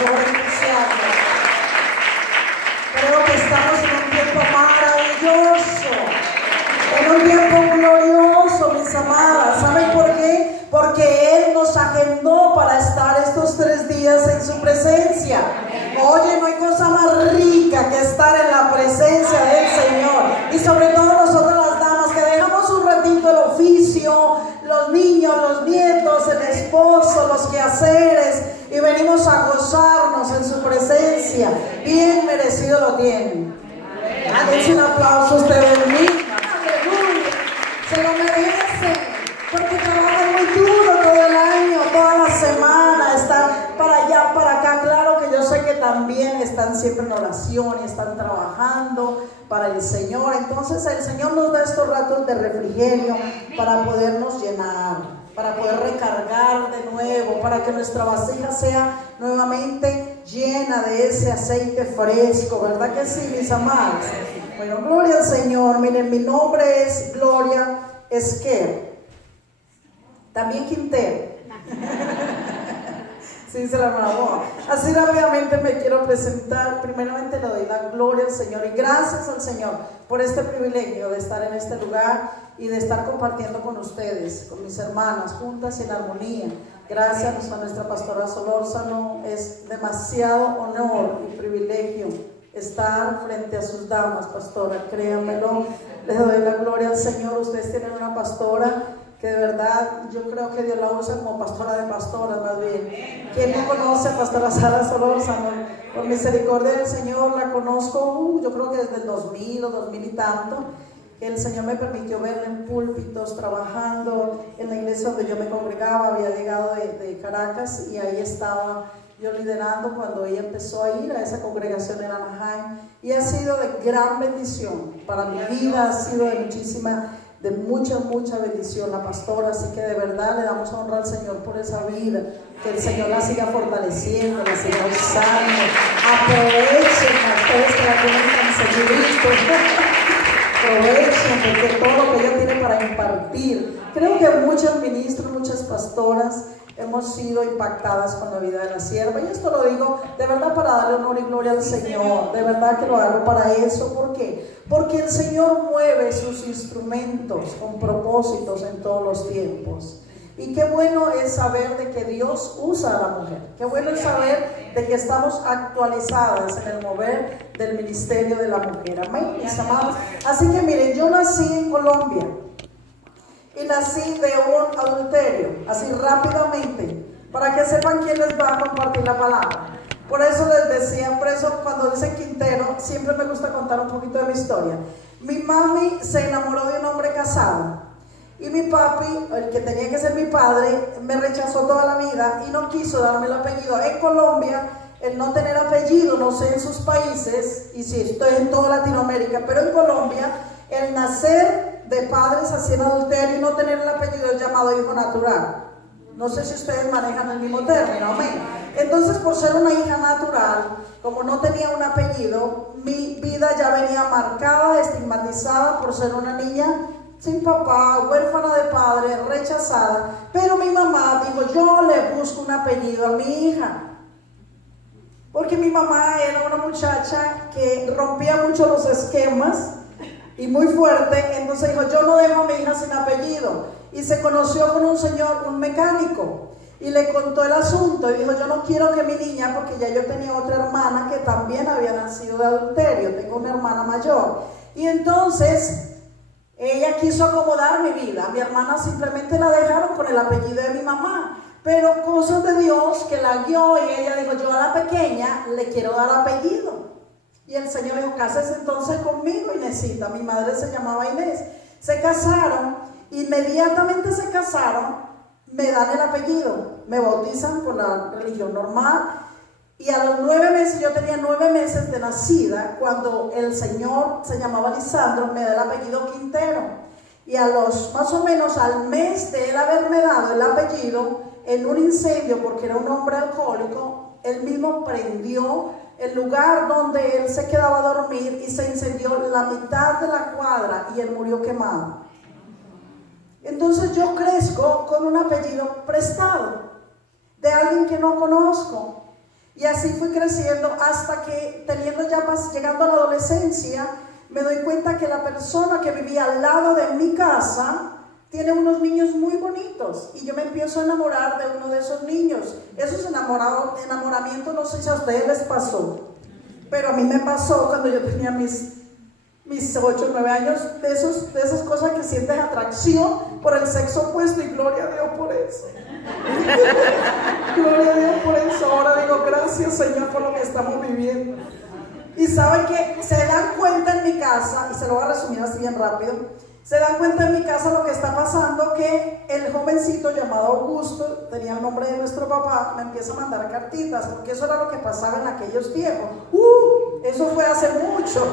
mayor entusiasmo. Creo que estamos en un tiempo maravilloso, en un tiempo glorioso, mis amadas. ¿Saben por qué? Porque Él nos agendó para estar estos 3 días en su presencia. Oye, no hay cosa más rica que estar en la presencia del Señor. Y sobre todo nosotros las damas, que dejamos un ratito el oficio, los niños, los nietos, el esposo, los quehaceres, y venimos a gozarnos en su presencia. Bien merecido lo tienen. Dense un aplauso a ustedes mismos. Aleluya. Se lo merecen, porque trabajan muy duro todo el año, toda la semana, están para allá, para acá. Claro que yo sé que también están siempre en oración y están trabajando para el Señor. Entonces el Señor nos da estos ratos de refrigerio para podernos llenar, para poder recargar de nuevo, para que nuestra vasija sea nuevamente llena de ese aceite fresco, ¿verdad que sí, mis amadas? Bueno, gloria al Señor. Miren, mi nombre es Gloria Esquer, también Quintero. Sí, se la grabó. Así rápidamente me quiero presentar. Primeramente le doy la gloria al Señor y gracias al Señor por este privilegio de estar en este lugar y de estar compartiendo con ustedes, con mis hermanas, juntas y en armonía. Gracias a nuestra pastora Solórzano. Es demasiado honor y privilegio estar frente a sus damas, pastora, créanmelo. Les doy la gloria al Señor. Ustedes tienen una pastora que de verdad yo creo que Dios la usa como pastora de pastoras, más bien. ¿Quién no conoce a pastora Sara Solórzano? Por misericordia del Señor la conozco, yo creo que desde el 2000 o 2000 y tanto. El Señor me permitió verla en púlpitos, trabajando en la iglesia donde yo me congregaba. Había llegado de Caracas y ahí estaba yo liderando cuando ella empezó a ir a esa congregación en Anaheim. Y ha sido de gran bendición para mi vida, ha sido de mucha bendición la pastora. Así que de verdad le damos honra al Señor por esa vida, que el Señor la siga fortaleciendo, la siga usando. Aprovechen a ustedes que la tienen tan segurito. Aprovechen porque todo lo que ella tiene para impartir. Creo que muchos ministros, muchas pastoras hemos sido impactadas con la vida de la sierva, y esto lo digo de verdad para darle honor y gloria al Señor. De verdad que lo hago para eso. ¿Por qué? Porque el Señor mueve sus instrumentos con propósitos en todos los tiempos. Y qué bueno es saber de que Dios usa a la mujer. Qué bueno es saber de que estamos actualizadas en el mover del ministerio de la mujer. Amén, mis amados. Así que miren, yo nací en Colombia y nací de un adulterio, así rápidamente, para que sepan quién les va a compartir la palabra. Por eso les decía, por eso cuando dicen Quintero, siempre me gusta contar un poquito de mi historia. Mi mami se enamoró de un hombre casado y mi papi, el que tenía que ser mi padre, me rechazó toda la vida y no quiso darme el apellido. En Colombia, el no tener apellido, no sé en sus países, y sí, estoy en toda Latinoamérica, pero en Colombia, el nacer de padres así en adulterio y no tener el apellido es llamado hijo natural. No sé si ustedes manejan el mismo término, amén. Entonces, por ser una hija natural, como no tenía un apellido, mi vida ya venía marcada, estigmatizada por ser una niña sin papá, huérfana de padre, rechazada. Pero mi mamá dijo, yo le busco un apellido a mi hija. Porque mi mamá era una muchacha que rompía mucho los esquemas y muy fuerte. Entonces dijo, yo no dejo a mi hija sin apellido. Y se conoció con un señor, un mecánico, y le contó el asunto y dijo, yo no quiero que mi niña, porque ya yo tenía otra hermana que también había nacido de adulterio, tengo una hermana mayor, y entonces ella quiso acomodar mi vida. A mi hermana simplemente la dejaron con el apellido de mi mamá, pero cosas de Dios que la guió, y ella dijo, yo a la pequeña le quiero dar apellido. Y el Señor dijo, cásese entonces conmigo, Inésita. Mi madre se llamaba Inés. Se casaron, inmediatamente se casaron, me dan el apellido, me bautizan por la religión normal. Y a los 9 meses, yo tenía 9 meses de nacida, cuando el Señor, se llamaba Lisandro, me da el apellido Quintero. Y a los, más o menos al mes de él haberme dado el apellido, en un incendio, porque era un hombre alcohólico, él mismo prendió el lugar donde él se quedaba a dormir y se incendió la mitad de la cuadra y él murió quemado. Entonces yo crezco con un apellido prestado de alguien que no conozco. Y así fui creciendo hasta que llegando a la adolescencia, me doy cuenta que la persona que vivía al lado de mi casa tiene unos niños muy bonitos y yo me empiezo a enamorar de uno de esos niños. Esos enamoramientos, no sé si a ustedes les pasó, pero a mí me pasó cuando yo tenía mis 8 o 9 años, de esas cosas que sientes atracción por el sexo opuesto, y gloria a Dios por eso. Gloria a Dios por eso. Ahora digo, gracias Señor por lo que estamos viviendo. Y saben que se dan cuenta en mi casa, y se lo voy a resumir así bien rápido, se dan cuenta en mi casa lo que está pasando, que el jovencito llamado Augusto, tenía el nombre de nuestro papá, me empieza a mandar cartitas, porque eso era lo que pasaba en aquellos tiempos. Eso fue hace mucho,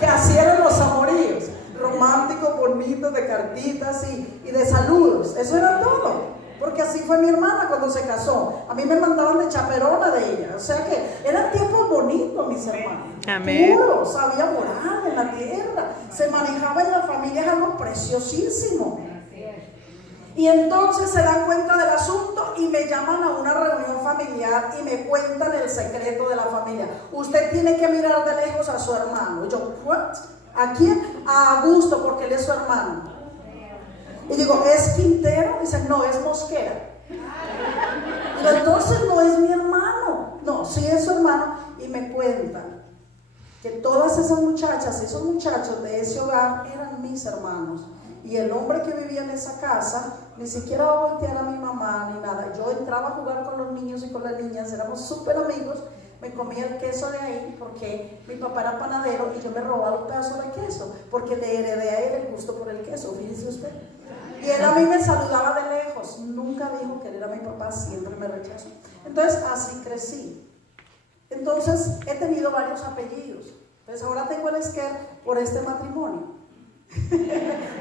que así eran los amoríos, románticos, bonitos, de cartitas y de saludos. Eso era todo, porque así fue mi hermana cuando se casó. A mí me mandaban de chaperona de ella, o sea que eran tiempos bonitos, mis hermanos. Amén. Puros, había moral en la tierra, se manejaba en la familia, es algo preciosísimo. Y entonces se dan cuenta del asunto y me llaman a una reunión familiar y me cuentan el secreto de la familia. Usted tiene que mirar de lejos a su hermano. Y yo, ¿what? ¿A quién? A Augusto, porque él es su hermano. Y digo, ¿es Quintero? Dicen, no, es Mosquera. Digo, entonces no es mi hermano. No, sí es su hermano. Y me cuentan que todas esas muchachas, esos muchachos de ese hogar eran mis hermanos. Y el hombre que vivía en esa casa ni siquiera va a voltear a mi mamá ni nada. Yo entraba a jugar con los niños y con las niñas, éramos súper amigos. Me comía el queso de ahí porque mi papá era panadero y yo me robaba un pedazo de queso porque le heredé a él el gusto por el queso, fíjese usted. Y él a mí me saludaba de lejos, nunca dijo que él era mi papá, siempre me rechazó. Entonces así crecí. Entonces he tenido varios apellidos. Entonces ahora tengo el Esquer por este matrimonio.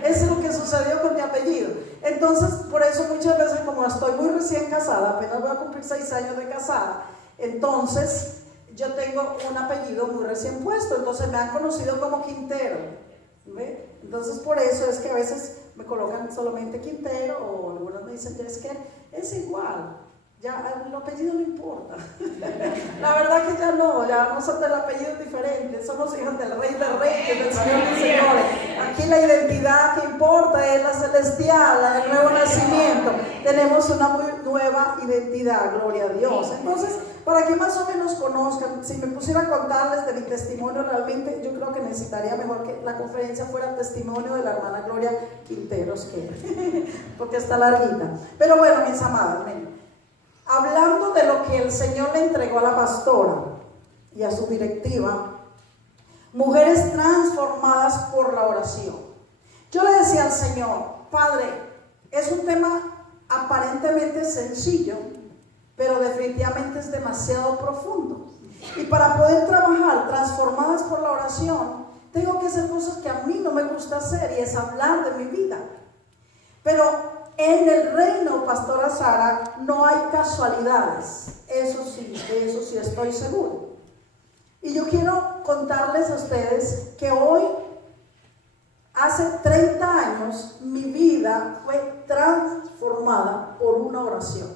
Eso es lo que sucedió con mi apellido. Entonces por eso muchas veces, como estoy muy recién casada, apenas voy a cumplir 6 años de casada, entonces yo tengo un apellido muy recién puesto, entonces me han conocido como Quintero, ¿ve? Entonces por eso es que a veces me colocan solamente Quintero, o algunos me dicen es que es igual, ya el apellido no importa. La verdad que ya no, ya nosotros el apellido es diferente, somos hijos del Rey de Reyes, del Señor de Señores. Aquí la identidad que importa es la celestial, el nuevo nacimiento. Tenemos una muy nueva identidad, gloria a Dios. Entonces, para que más o menos conozcan, si me pusiera a contarles de mi testimonio, realmente yo creo que necesitaría mejor que la conferencia fuera el testimonio de la hermana Gloria Quinteros, porque está larguita. Pero bueno, mis amadas, hablando de lo que el Señor le entregó a la pastora y a su directiva, mujeres transformadas por la oración. Yo le decía al Señor, Padre, es un tema aparentemente sencillo, pero definitivamente es demasiado profundo. Y para poder trabajar transformadas por la oración, tengo que hacer cosas que a mí no me gusta hacer, y es hablar de mi vida. Pero en el reino, Pastora Sara, no hay casualidades. Eso sí estoy seguro. Y yo quiero contarles a ustedes que hoy, hace 30 años, mi vida fue transformada por una oración.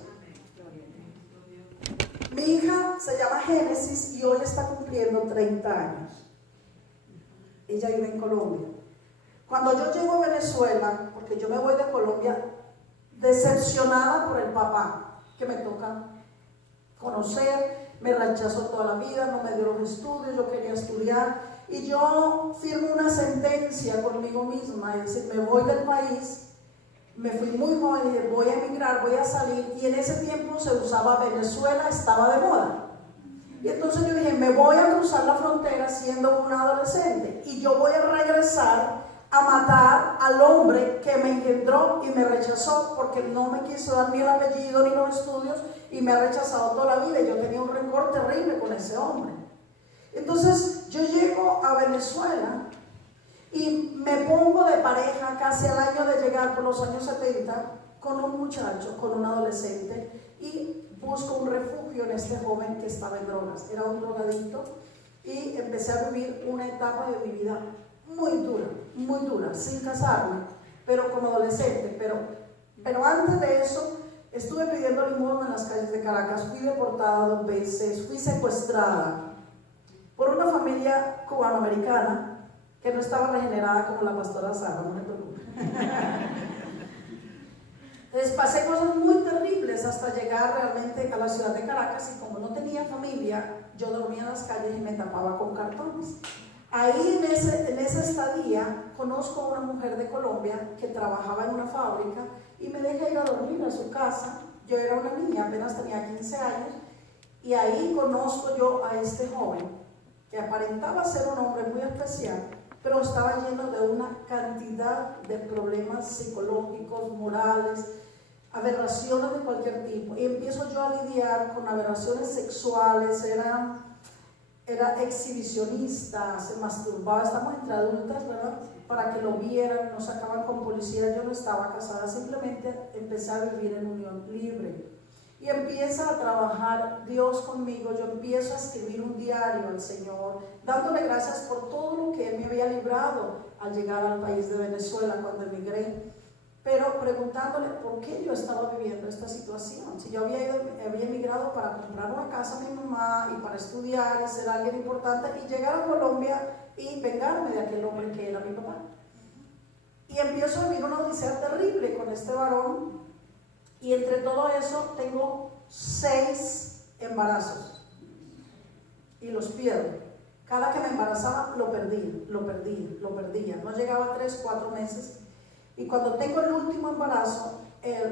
Mi hija se llama Génesis y hoy está cumpliendo 30 años. Ella vive en Colombia. Cuando yo llego a Venezuela, porque yo me voy de Colombia decepcionada por el papá que me toca conocer, me rechazó toda la vida, no me dio los estudios, yo quería estudiar, y yo firmo una sentencia conmigo misma y decir, me voy del país. Me fui muy joven y dije, voy a emigrar, voy a salir, y en ese tiempo se usaba Venezuela, estaba de moda. Y entonces yo dije, me voy a cruzar la frontera siendo una adolescente y yo voy a regresar a matar al hombre que me engendró y me rechazó porque no me quiso dar ni el apellido ni los estudios y me ha rechazado toda la vida. Yo tenía un rencor terrible con ese hombre. Entonces yo llego a Venezuela y me pongo de pareja casi al año de llegar, por los años 70, con un muchacho, con un adolescente, y busco un refugio en este joven que estaba en drogas. Era un drogadicto y empecé a vivir una etapa de mi vida muy dura, sin casarme, pero como adolescente. Pero antes de eso, estuve pidiendo limosna en las calles de Caracas, fui deportada 2 veces, fui secuestrada por una familia cubanoamericana que no estaba regenerada como la pastora Sara, no me preocupe. Entonces pasé cosas muy terribles hasta llegar realmente a la ciudad de Caracas, y como no tenía familia, yo dormía en las calles y me tapaba con cartones. Ahí en esa estadía conozco a una mujer de Colombia que trabajaba en una fábrica y me deja ir a dormir a su casa. Yo era una niña, apenas tenía 15 años, y ahí conozco yo a este joven que aparentaba ser un hombre muy especial, pero estaba lleno de una cantidad de problemas psicológicos, morales, aberraciones de cualquier tipo. Y empiezo yo a lidiar con aberraciones sexuales, era exhibicionista, se masturbaba, estamos entre adultas, ¿verdad? Para que lo vieran, nos sacaban con policía, yo no estaba casada, simplemente empecé a vivir en unión libre. Y empieza a trabajar Dios conmigo, yo empiezo a escribir un diario al Señor, dándole gracias por todo lo que Él me había librado al llegar al país de Venezuela cuando emigré, pero preguntándole por qué yo estaba viviendo esta situación. Si yo había emigrado para comprar una casa a mi mamá y para estudiar y ser alguien importante y llegar a Colombia y vengarme de aquel hombre que era mi papá. Y empiezo a vivir una odisea terrible con este varón. Y entre todo eso tengo 6 embarazos y los pierdo. Cada que me embarazaba lo perdía. No llegaba a 3, 4 meses. Y cuando tengo el último embarazo,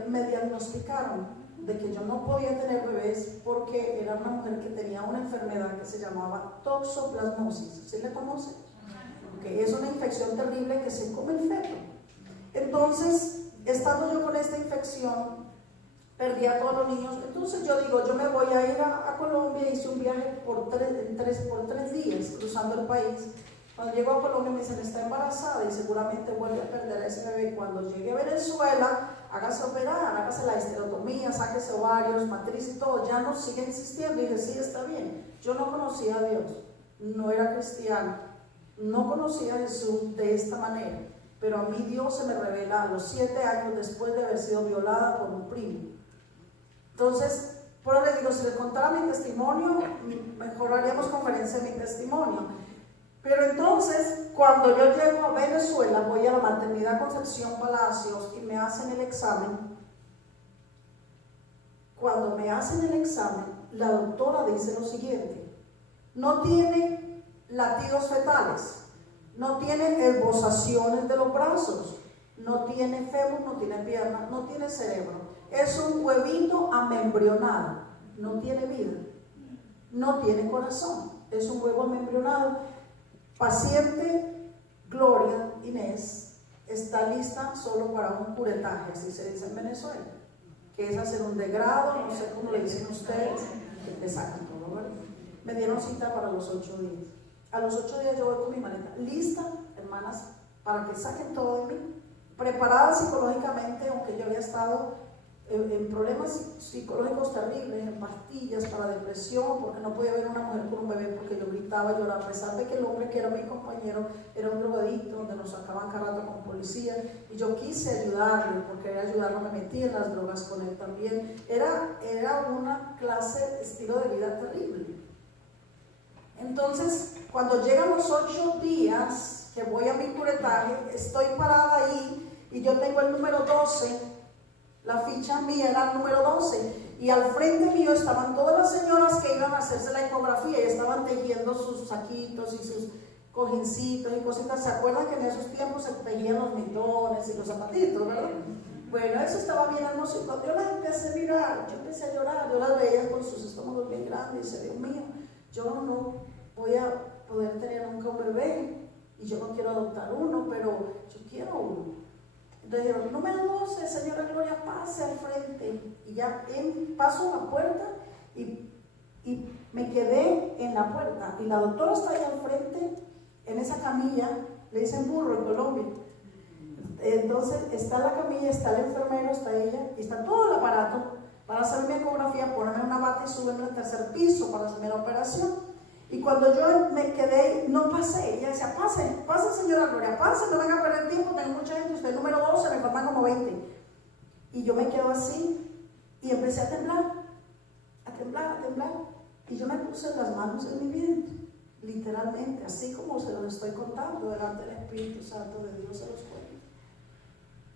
me diagnosticaron de que yo no podía tener bebés porque era una mujer que tenía una enfermedad que se llamaba toxoplasmosis. ¿Sí la conocen? Okay. Es una infección terrible que se come el feto. Entonces, estando yo con esta infección, perdí a todos los niños. Entonces yo digo, yo me voy a ir a Colombia. Hice un viaje por 3 días cruzando el país. Cuando llego a Colombia me dicen, está embarazada y seguramente vuelve a perder a ese bebé. Cuando llegue a Venezuela, hágase operar, hágase la esterotomía, sáquese ovarios, matriz y todo. Ya no sigue insistiendo. Y dije, sí, está bien. Yo no conocía a Dios, no era cristiana, no conocía a Jesús de esta manera. Pero a mí Dios se me revela a los 7 años después de haber sido violada por un primo. Entonces, por eso les digo, si les contara mi testimonio, mejor haríamos conferencia de mi testimonio. Pero entonces, cuando yo llego a Venezuela, voy a la maternidad Concepción Palacios y me hacen el examen. Cuando me hacen el examen, la doctora dice lo siguiente: no tiene latidos fetales, no tiene esbozaciones de los brazos, no tiene fémur, no tiene pierna, no tiene cerebro. Es un huevito amembrionado, no tiene vida, no tiene corazón, es un huevo amembrionado. Paciente Gloria Inés está lista solo para un curetaje, así se dice en Venezuela, que es hacer un degrado, no sé cómo le dicen ustedes, que te sacan todo, ¿verdad? Me dieron cita para los 8 días. A los 8 días yo voy con mi maleta lista, hermanas, para que saquen todo de mí, preparada psicológicamente, aunque yo había estado en problemas psicológicos terribles, en pastillas para depresión, porque no podía ver a una mujer con un bebé porque yo gritaba, lloraba, a pesar de que el hombre que era mi compañero era un drogadicto, donde nos sacaban cada rato con policía, y yo quise ayudarle, porque quería ayudarlo, me metí en las drogas con él también. Era una clase, estilo de vida terrible. Entonces, cuando llegan los 8 días que voy a mi curetaje, estoy parada ahí y yo tengo el número 12. La ficha mía era el número 12 y al frente mío estaban todas las señoras que iban a hacerse la ecografía y estaban tejiendo sus saquitos y sus cojincitos y cositas. ¿Se acuerdan que en esos tiempos se tejían los mitones y los zapatitos, verdad? Bueno, eso estaba bien hermoso. Y cuando yo las empecé a mirar, yo empecé a llorar. Yo las veía con sus estómagos bien grandes y decía, Dios mío, yo no voy a poder tener nunca un bebé y yo no quiero adoptar uno, pero yo quiero uno. Entonces dijeron, número 12, señora Gloria, pase al frente. Y ya paso a la puerta y me quedé en la puerta. Y la doctora está ahí al frente, en esa camilla, le dicen burro en Colombia. Entonces está la camilla, está el enfermero, está ella, y está todo el aparato para hacer mi ecografía, ponerme una bata y subirme al 3er piso para hacerme la operación. Y cuando yo me quedé, no pasé. Ella decía, pase señora Gloria, pase, no venga a perder tiempo, tengo mucha gente, usted es el número 12, me faltan como 20. Y yo me quedo así, Y empecé a temblar, a temblar, a temblar. Y yo me puse las manos en mi vientre, literalmente, así como se los estoy contando delante del Espíritu Santo de Dios, se los cuento.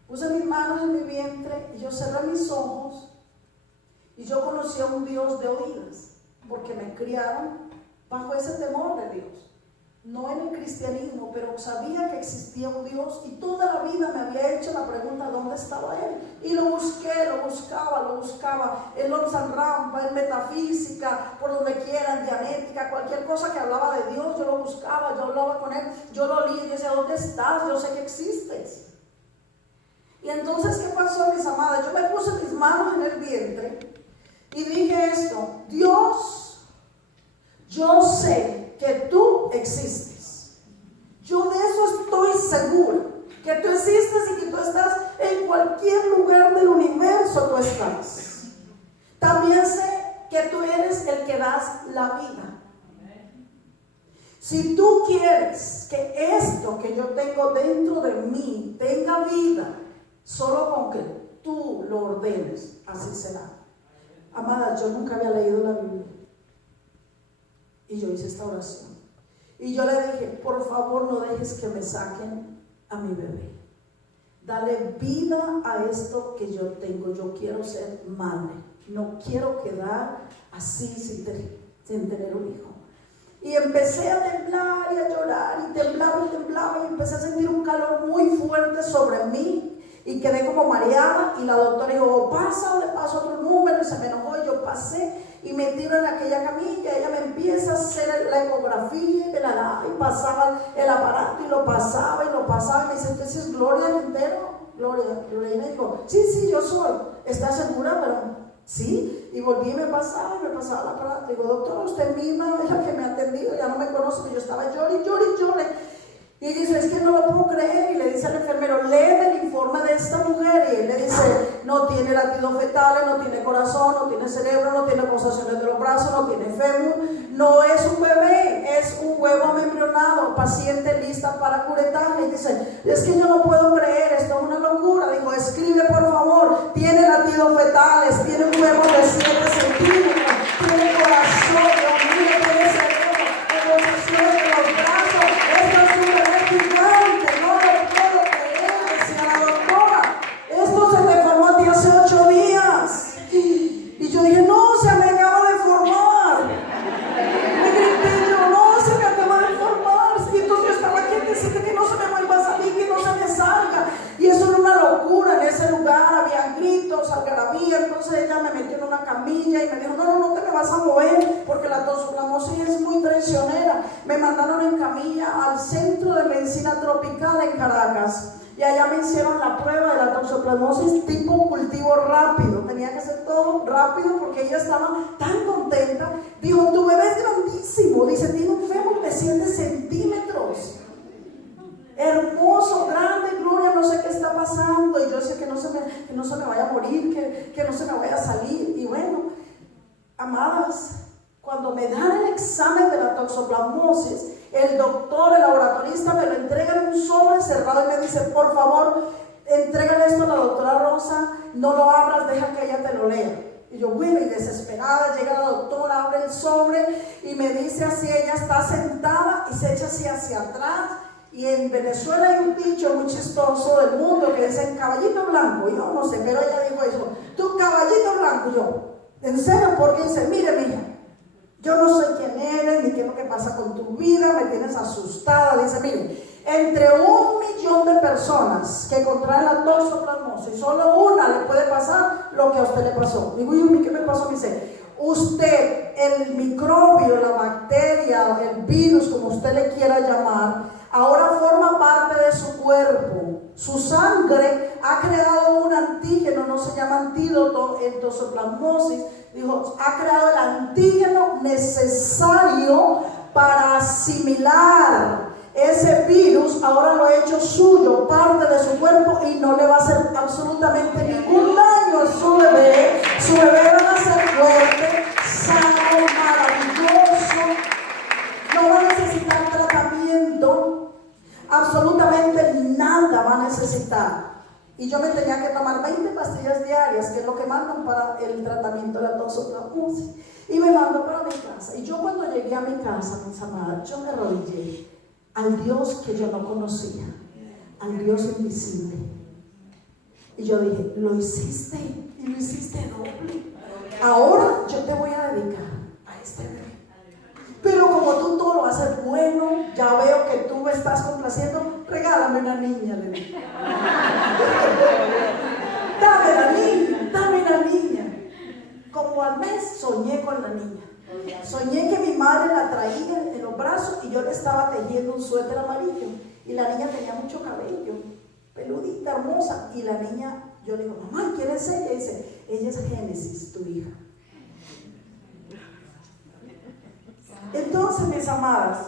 Puse mis manos en mi vientre y yo cerré mis ojos y yo conocí a un Dios de oídas, porque me criaron bajo ese temor de Dios. No en el cristianismo, pero sabía que existía un Dios y toda la vida me había hecho la pregunta ¿dónde estaba Él? Y lo busqué, lo buscaba en Lobsang Rampa, en metafísica, por donde quiera, en dianética, cualquier cosa que hablaba de Dios, yo lo buscaba, yo hablaba con Él, yo lo leí, yo decía, ¿dónde estás? Yo sé que existes. Y entonces, ¿qué pasó, mis amadas? Yo me puse mis manos en el vientre y dije esto: Dios, yo sé que tú existes. Yo de eso estoy segura, que tú existes y que tú estás en cualquier lugar del universo, tú estás. También sé que tú eres el que das la vida. Si tú quieres que esto que yo tengo dentro de mí tenga vida, solo con que tú lo ordenes, así será. Amada, yo nunca había leído la Biblia y yo hice esta oración y yo le dije, por favor no dejes que me saquen a mi bebé, dale vida a esto que yo tengo. Yo quiero ser madre, no quiero quedar así sin tener un hijo. Y empecé a temblar y a llorar y temblaba y empecé a sentir un calor muy fuerte sobre mí. Y quedé como mareada y la doctora dijo, o pasa o le paso otro número, y se me enojó y yo pasé y me tiro en aquella camilla. Ella me empieza a hacer la ecografía y me la daba y pasaba el aparato y lo pasaba y me dice, ¿usted sí es Gloria Quintero? Gloria, y me dijo, sí, yo soy. ¿Estás segura? Pero sí. Y volví y me pasaba el aparato. Digo, doctora, usted misma es la que me ha atendido, ya no me conoce, que yo estaba llore. Y dice, es que no lo puedo creer. Y le dice al enfermero, lee el informe de esta mujer. Y él le dice, no tiene latidos fetales, no tiene corazón, no tiene cerebro, no tiene pulsaciones de los brazos, no tiene fémur, no es un bebé, es un huevo embrionado, paciente lista para curetaje. Y dice, es que yo no puedo creer, esto es una locura. Dijo, escribe por favor, tiene latidos fetales, tiene un huevo de 7 centímetros, tiene corazón, Dios mío, tiene cerebro, pulsaciones de los brazos. Esto es un bebé gigante, no lo puedo creer, decía la doctora. Esto se me formó a ti hace 8 días. Y yo dije, no, se me acaba de formar. Me grité yo, no, se me acaba de formar. Y entonces yo estaba aquí, decirle que no se me vuelva a salir, que no se me salga. Y eso era una locura. En ese lugar había gritos, algarabía. Entonces ella me metió en una camilla y me dijo, no te me vas a mover porque la toxoplasmosis es muy traicionera. Me mandaron en camilla al Centro de Medicina Tropical en Caracas y allá me hicieron la prueba de la toxoplasmosis tipo cultivo rápido. Tenía que ser todo rápido porque ella estaba tan contenta. Dijo, tu bebé es grandísimo. Dice, tiene un fémur de 7 centímetros. Hermoso, grande, Gloria, no sé qué está pasando. Y yo decía que no se me vaya a morir, que no se me vaya a salir. Y bueno, amadas, cuando me dan el examen de la toxoplasmosis, el doctor, el laboratorista me lo entrega en un sobre cerrado y me dice, por favor, entrégale esto a la doctora Rosa, no lo abras, deja que ella te lo lea. Y yo, bueno, y desesperada, llega la doctora, abre el sobre y me dice así, ella está sentada y se echa así hacia atrás. Y en Venezuela hay un dicho muy chistoso del mundo que dice caballito blanco. Y yo no sé, pero ella dijo eso, tú caballito blanco. Y yo, ¿en serio? Porque dice, mire mija, yo no sé quién eres, ni qué es lo que pasa con tu vida, me tienes asustada. Dice, mire, entre 1 millón de personas que contraen la toxoplasmosis, solo una le puede pasar lo que a usted le pasó. Digo, ¿y qué me pasó? Me dice, usted, el microbio, la bacteria, el virus, como usted le quiera llamar, ahora forma parte de su cuerpo. Su sangre ha creado un antígeno, no se llama antídoto en toxoplasmosis. Dijo, ha creado el antígeno necesario para asimilar ese virus. Ahora lo ha hecho suyo, parte de su cuerpo, y no le va a hacer absolutamente ningún daño a su bebé. Su bebé va a ser fuerte, sano, maravilloso, no va a necesitar tratamiento, absolutamente nada va a necesitar. Y yo me tenía que tomar 20 pastillas diarias, que es lo que mandan para el tratamiento de la toxoplasmosis. Y me mandó para mi casa. Y yo cuando llegué a mi casa, mis amadas, yo me arrodillé al Dios que yo no conocía, al Dios invisible. Y yo dije, lo hiciste, y lo hiciste doble. Ahora yo te voy a dedicar a este bebé. Pero como tú todo lo haces bueno, ya veo que tú me estás complaciendo, regálame una niña, le dije. Dame la niña, dame la niña. Como al mes soñé con la niña. Soñé que mi madre la traía en los brazos y yo le estaba tejiendo un suéter amarillo. Y la niña tenía mucho cabello, peludita, hermosa. Y la niña, yo le digo, mamá, ¿quién es ella? Y dice, ella es Génesis, tu hija. Entonces, mis amadas,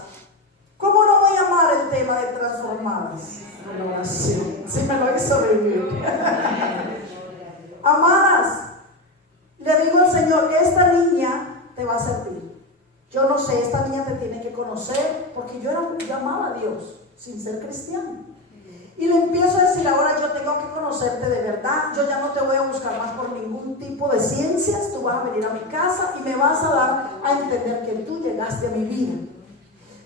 ¿cómo no voy a amar el tema de transformadas? La oración, si me lo hizo vivir. Amadas, le digo al Señor, esta niña te va a servir. Yo no sé, esta niña te tiene que conocer, porque yo amaba a Dios sin ser cristiano. Y le empiezo a decir, ahora yo tengo que conocerte de verdad, yo ya no te voy a buscar más por ningún tipo de ciencias, tú vas a venir a mi casa y me vas a dar a entender que tú llegaste a mi vida.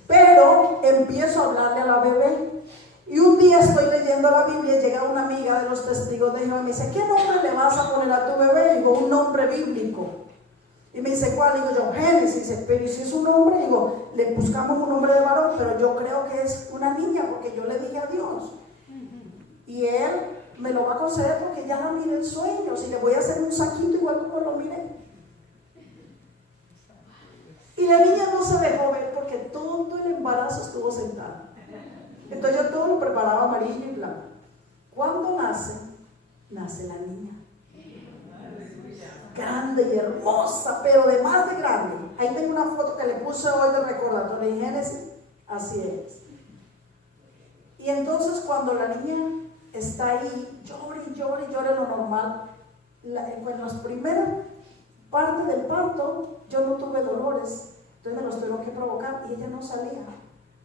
Pero empiezo a hablarle a la bebé. Y un día estoy leyendo la Biblia y llega una amiga de los testigos de Jehová y me dice, ¿qué nombre le vas a poner a tu bebé? Y digo, un nombre bíblico. Y me dice, ¿cuál? Digo yo, Génesis. Dice, pero si es un nombre, digo, le buscamos un nombre de varón, pero yo creo que es una niña porque yo le dije a Dios. Y él me lo va a conceder porque ya la miré en sueños y le voy a hacer un saquito igual como lo miré. Y la niña no se dejó ver porque todo el embarazo estuvo sentada. Entonces yo todo lo preparaba amarillo y blanco. Cuando nace la niña. Grande y hermosa, pero de más de grande. Ahí tengo una foto que le puse hoy de recordatorio en Génesis. Así es. Y entonces cuando la niña está ahí, llore lo normal. En las primeras partes del parto, yo no tuve dolores. Entonces me los tuve que provocar y ella no salía.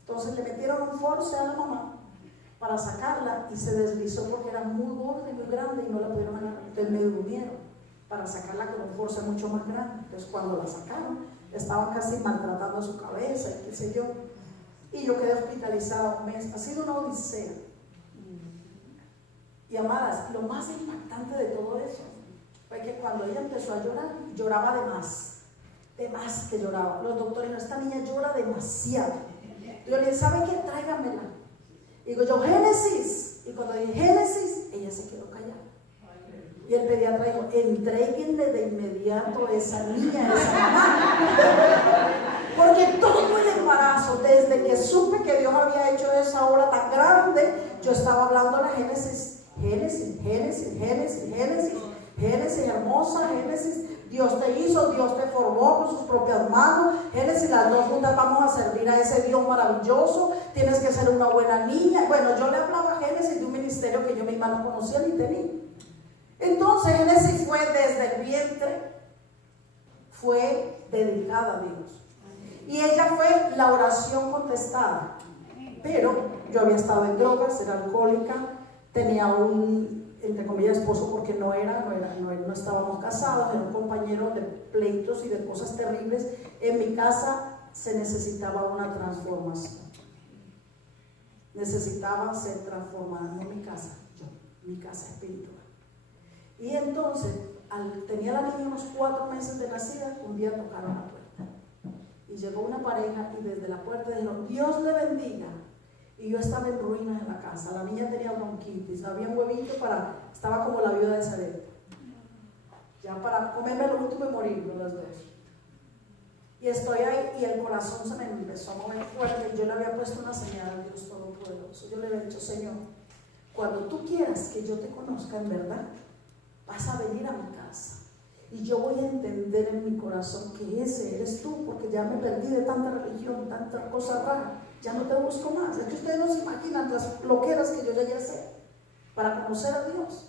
Entonces le metieron un force a la mamá para sacarla y se deslizó porque era muy gorda y muy grande y no la pudieron agarrar. Entonces me durmieron para sacarla con un force mucho más grande. Entonces cuando la sacaron, estaban casi maltratando su cabeza y qué sé yo. Y yo quedé hospitalizada un mes. Ha sido una odisea. Y amadas, lo más impactante de todo eso fue que cuando ella empezó a llorar, lloraba de más que lloraba. Los doctores, no, esta niña llora demasiado. Yo le dije, ¿sabe qué? Tráigamela. Digo yo, Génesis. Y cuando dije Génesis, ella se quedó callada. Y el pediatra dijo, entréguenle de inmediato a esa niña, a esa mamá. Porque todo el embarazo, desde que supe que Dios había hecho esa obra tan grande, yo estaba hablando de la Génesis, hermosa, Génesis. Dios te hizo, Dios te formó con sus propias manos. Génesis, las dos juntas vamos a servir a ese Dios maravilloso. Tienes que ser una buena niña. Bueno, yo le hablaba a Génesis de un ministerio que yo misma no conocía ni tenía. Entonces Génesis fue desde el vientre, fue dedicada a Dios. Y ella fue la oración contestada. Pero yo había estado en drogas, era alcohólica, tenía un, entre comillas, esposo porque no estábamos casados, era un compañero de pleitos y de cosas terribles. En mi casa se necesitaba una transformación. Necesitaba ser transformada, no mi casa, mi casa espiritual. Y entonces, tenía la niña unos 4 meses de nacida, un día tocaron la puerta. Y llegó una pareja y desde la puerta dijeron, Dios le bendiga. Y yo estaba en ruinas en la casa. La niña tenía bronquitis, había un huevito estaba como la viuda de Sarepta. Ya para comerme lo último y morir las dos. Y estoy ahí y el corazón se me empezó a mover fuerte. Y yo le había puesto una señal a Dios Todopoderoso. Yo le había dicho, Señor, cuando tú quieras que yo te conozca en verdad, vas a venir a mi casa. Y yo voy a entender en mi corazón que ese eres tú, porque ya me perdí de tanta religión, tanta cosa rara. Ya no te busco más. Es que ustedes no se imaginan las loqueras que yo llegué a hacer para conocer a Dios.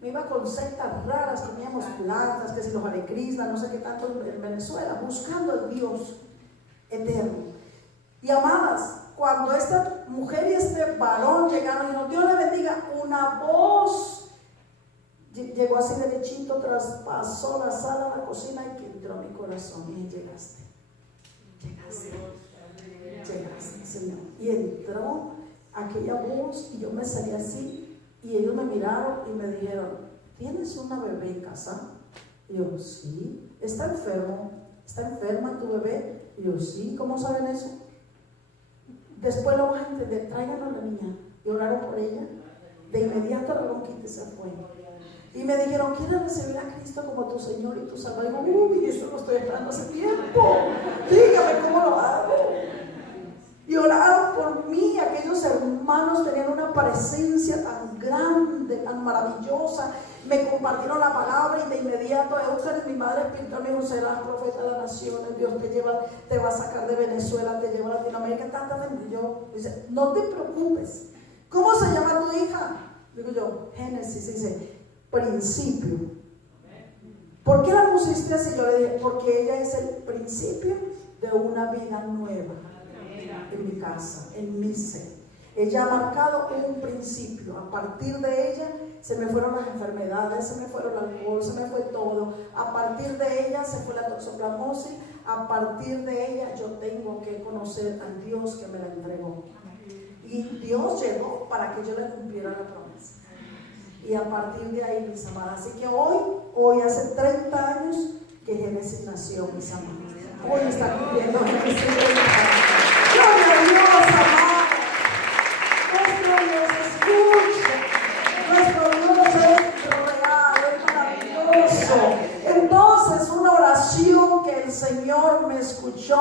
Me iba con sectas raras, comíamos plantas, que si los Hare Krishna, no sé qué tanto en Venezuela, buscando al Dios eterno. Y amadas, cuando esta mujer y este varón llegaron, y dijeron, Dios le bendiga, una voz llegó así derechito, traspasó la sala, la cocina y que entró a mi corazón. Y llegaste, Señor. Y entró aquella voz y yo me salí así y ellos me miraron y me dijeron, ¿tienes una bebé en casa? Y yo, sí. ¿Está enfermo? ¿Está enferma tu bebé? Y yo, sí. ¿Cómo saben eso? Después lo van a entender, tráiganos a la niña. Y oraron por ella. De inmediato la ronquita se fue. Y me dijeron, ¿quieres recibir a Cristo como tu Señor y tu Salvador? Y digo, uy, eso lo estoy esperando hace tiempo. Dígame cómo lo hago. Y oraron por mí. Aquellos hermanos tenían una presencia tan grande, tan maravillosa. Me compartieron la palabra y de inmediato Eucharist, mi madre espiritual, me dijo, serás profeta de las naciones, Dios te va a sacar de Venezuela, te lleva a Latinoamérica, y yo, dice, no te preocupes. ¿Cómo se llama tu hija? Digo yo, Génesis, dice, principio. ¿Por qué la pusiste así? Yo le dije, porque ella es el principio de una vida nueva en mi casa, en mi ser. Ella ha marcado un principio. A partir de ella se me fueron las enfermedades, se me fueron el alcohol, se me fue todo. A partir de ella se fue la toxoplasmosis. A partir de ella yo tengo que conocer al Dios que me la entregó. Y Dios llegó para que yo le cumpliera la promesa. Y a partir de ahí, mis amadas. Así que hoy hace 30 años que Génesis nació, mis amadas. Hoy está cumpliendo Génesis 30 años. Gloria a Dios, amadas. Nuestro Dios escucha. Nuestro Dios es real, es maravilloso. Entonces, una oración que el Señor me escuchó,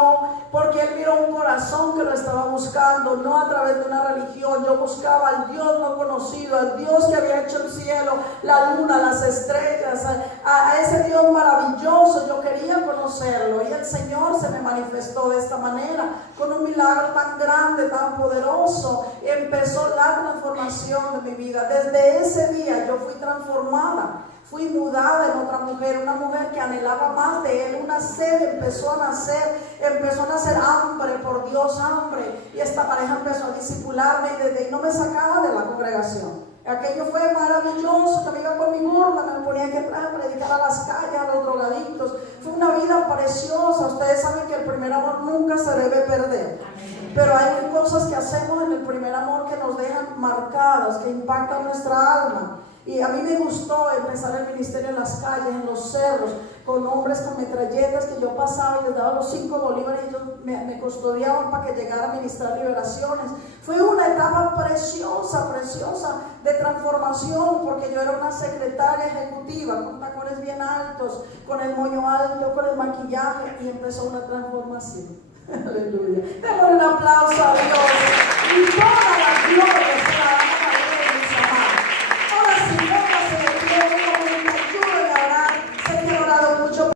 porque Él miró un corazón que lo estaba buscando, no a través de una religión. Yo buscaba al Dios no conocido, al Dios que había hecho el cielo, la luna, las estrellas, a ese Dios maravilloso. Yo quería conocerlo y el Señor se me manifestó de esta manera, con un milagro tan grande, tan poderoso. Empezó la transformación de mi vida. Desde ese día yo fui transformada. Fui mudada en otra mujer, una mujer que anhelaba más de Él, una sed empezó a nacer hambre por Dios, hambre. Y esta pareja empezó a discipularme y desde ahí no me sacaba de la congregación. Aquello fue maravilloso, que me iba con mi burla, me ponía que predicar a las calles, a los drogadictos. Fue una vida preciosa. Ustedes saben que el primer amor nunca se debe perder. Pero hay cosas que hacemos en el primer amor que nos dejan marcadas, que impactan nuestra alma. Y a mí me gustó empezar el ministerio en las calles, en los cerros, con hombres con metralletas que yo pasaba y les daba los 5 bolívares y ellos me custodiaban para que llegara a ministrar liberaciones. Fue una etapa preciosa de transformación, porque yo era una secretaria ejecutiva con tacones bien altos, con el moño alto, con el maquillaje, y empezó una transformación. Aleluya. Démosle un aplauso a